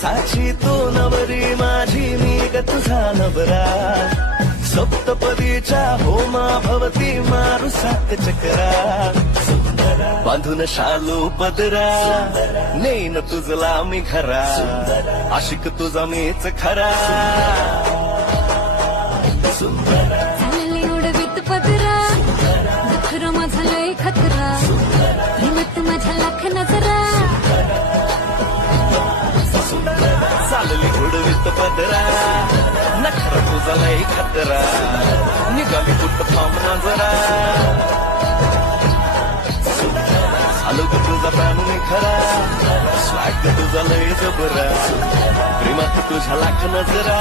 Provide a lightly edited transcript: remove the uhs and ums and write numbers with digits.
साची तो नवरी माझी मी ग तुझा नवरा सप्तपदीच्या होमा भवती मारू सात चक्रा बांधून शालू पदरा नेन तुझला मी खरा आशिक तुझा मीच खरा चालले उडवीत पदरा दुखर माझा लय खतरा हिमत माझ्या लाख नजरा चालली उडवीत पदरा नखर तुझा लय खतरा निघाली कुठ थांबना जरा झालो ग तुझा प्राण मी खरा स्वाग तुझा लय जबरा प्रेमात तुझ्या लाख नजरा